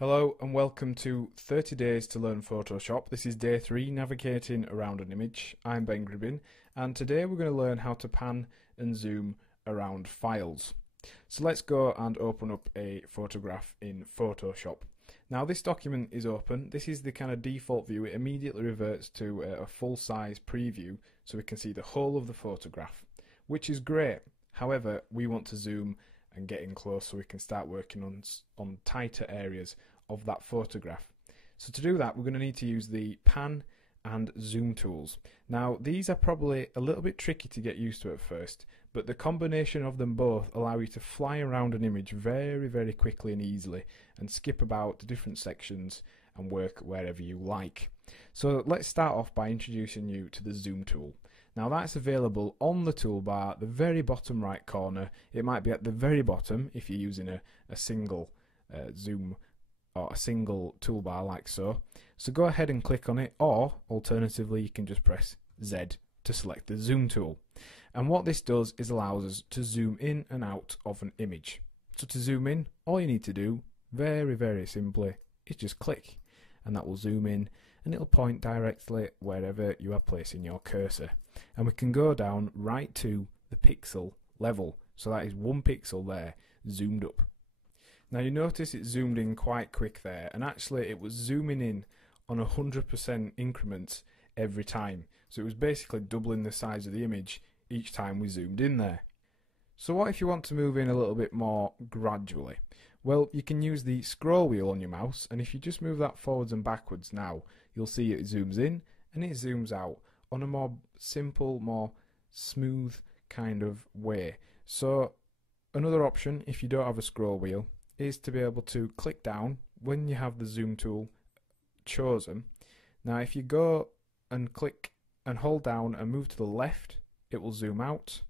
Hello and welcome to 30 Days to Learn Photoshop. This is day 3, navigating around an image. I'm Ben Gribbin, and today we're going to learn how to pan and zoom around files. So let's go and open up a photograph in Photoshop. Now this document is open. This is the kind of default view. It immediately reverts to a full-size preview so we can see the whole of the photograph, which is great. However, we want to zoom and get in close so we can start working on tighter areas of that photograph. So to do that, we're going to need to use the pan and zoom tools. Now these are probably a little bit tricky to get used to at first, but the combination of them both allow you to fly around an image very quickly and easily and skip about the different sections and work wherever you like. So let's start off by introducing you to the zoom tool. Now that's available on the toolbar at the very bottom right corner. It might be at the very bottom if you're using a single zoom or a single toolbar like so. So go ahead and click on it, or alternatively you can just press Z to select the zoom tool. And what this does is allows us to zoom in and out of an image. So to zoom in, all you need to do very simply is just click, and that will zoom in and it'll point directly wherever you are placing your cursor. And we can go down right to the pixel level. So that is 1 pixel there, zoomed up. Now you notice it zoomed in quite quick there, and actually it was zooming in on 100% increments every time. So it was basically doubling the size of the image each time we zoomed in there. So what if you want to move in a little bit more gradually? Well, you can use the scroll wheel on your mouse, and if you just move that forwards and backwards now, you'll see it zooms in and it zooms out on a more simple, more smooth kind of way. So another option, if you don't have a scroll wheel, is to be able to click down when you have the zoom tool chosen. Now if you go and click and hold down and move to the left, it will zoom out,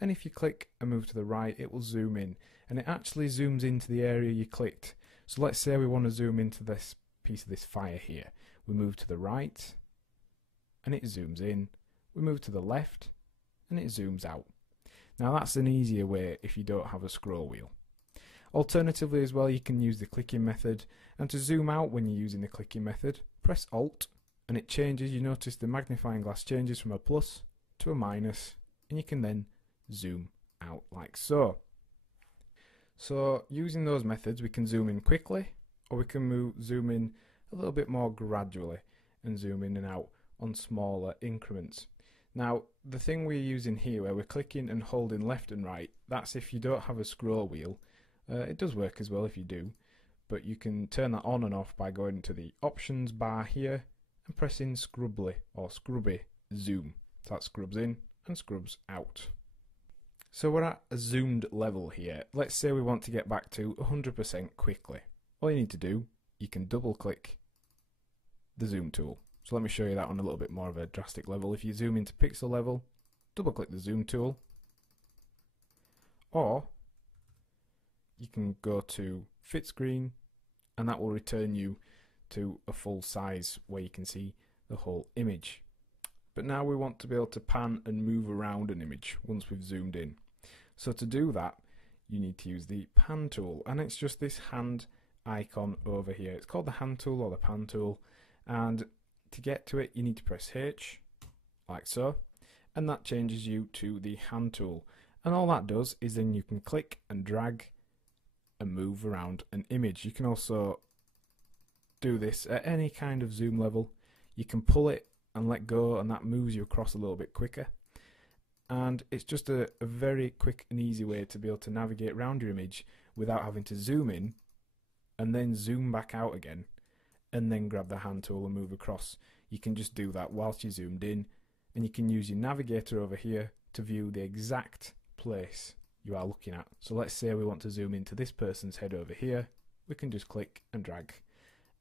and if you click and move to the right, it will zoom in, and it actually zooms into the area you clicked. So let's say we want to zoom into this piece of this fire here. We move to the right and it zooms in. We move to the left and it zooms out. Now that's an easier way if you don't have a scroll wheel. Alternatively as well, you can use the clicking method, and to zoom out when you're using the clicking method, press Alt and it changes. You notice the magnifying glass changes from a plus to a minus, and you can then zoom out like so. So using those methods, we can zoom in quickly, or we can zoom in a little bit more gradually and zoom in and out on smaller increments. Now the thing we're using here, where we're clicking and holding left and right, that's if you don't have a scroll wheel. It does work as well if you do, but you can turn that on and off by going to the options bar here and pressing scrubbly or scrubby zoom. So that scrubs in and scrubs out. So we're at a zoomed level here. Let's say we want to get back to 100% quickly. All you need to do, you can double click the zoom tool. So let me show you that on a little bit more of a drastic level. If you zoom into pixel level, double click the zoom tool, or you can go to fit screen, and that will return you to a full size where you can see the whole image. But now we want to be able to pan and move around an image once we've zoomed in. So to do that, you need to use the pan tool, and it's just this hand icon over here. It's called the hand tool or the pan tool, and to get to it you need to press H like so, and that changes you to the hand tool. And all that does is then you can click and drag and move around an image. You can also do this at any kind of zoom level. You can pull it and let go, and that moves you across a little bit quicker. And it's just a very quick and easy way to be able to navigate around your image without having to zoom in and then zoom back out again and then grab the hand tool and move across. You can just do that whilst you're zoomed in, and you can use your navigator over here to view the exact place you are looking at. So let's say we want to zoom into this person's head over here. We can just click and drag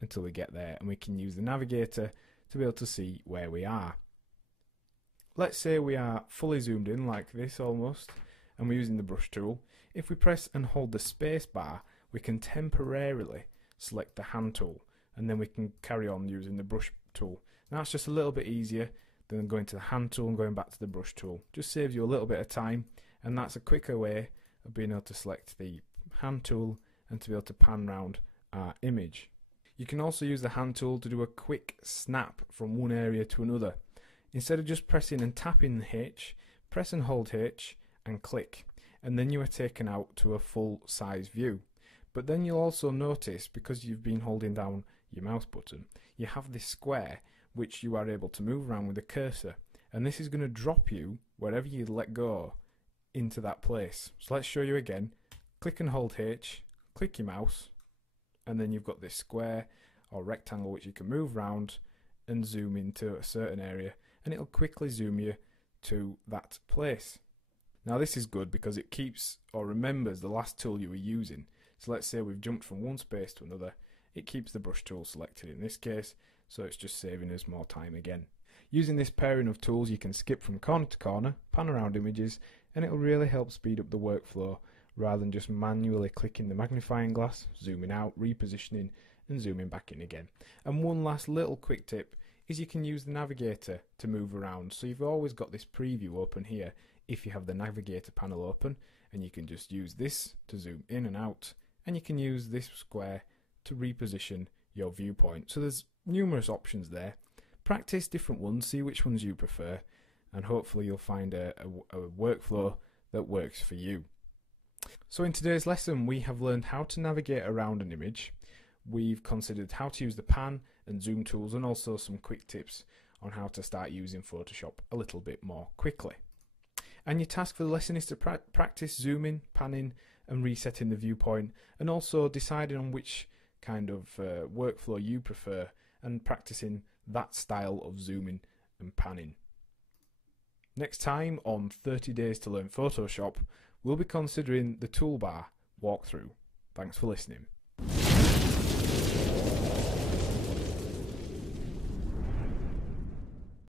until we get there, and we can use the navigator to be able to see where we are. Let's say we are fully zoomed in like this almost, and we're using the brush tool. If we press and hold the space bar, we can temporarily select the hand tool, and then we can carry on using the brush tool. Now it's just a little bit easier than going to the hand tool and going back to the brush tool. Just saves you a little bit of time, and that's a quicker way of being able to select the hand tool and to be able to pan round our image. You can also use the hand tool to do a quick snap from one area to another. Instead of just pressing and tapping H, press and hold H and click, and then you are taken out to a full size view. But then you'll also notice, because you've been holding down your mouse button, you have this square which you are able to move around with the cursor, and this is going to drop you wherever you let go into that place. So let's show you again. Click and hold H, click your mouse, and then you've got this square or rectangle which you can move around and zoom into a certain area, and it'll quickly zoom you to that place. Now this is good because it keeps or remembers the last tool you were using. So let's say we've jumped from one space to another, it keeps the brush tool selected in this case, so it's just saving us more time again. Using this pairing of tools, you can skip from corner to corner, pan around images, and it'll really help speed up the workflow rather than just manually clicking the magnifying glass, zooming out, repositioning and zooming back in again. And one last little quick tip is you can use the navigator to move around, so you've always got this preview open here if you have the navigator panel open, and you can just use this to zoom in and out, and you can use this square to reposition your viewpoint. So there's numerous options there. Practice different ones, see which ones you prefer, and hopefully you'll find a workflow that works for you. So in today's lesson we have learned how to navigate around an image. We've considered how to use the pan and zoom tools, and also some quick tips on how to start using Photoshop a little bit more quickly. And your task for the lesson is to practice zooming, panning and resetting the viewpoint, and also deciding on which kind of workflow you prefer and practicing that style of zooming and panning. Next time on 30 Days to Learn Photoshop, we'll be considering the toolbar walkthrough. Thanks for listening.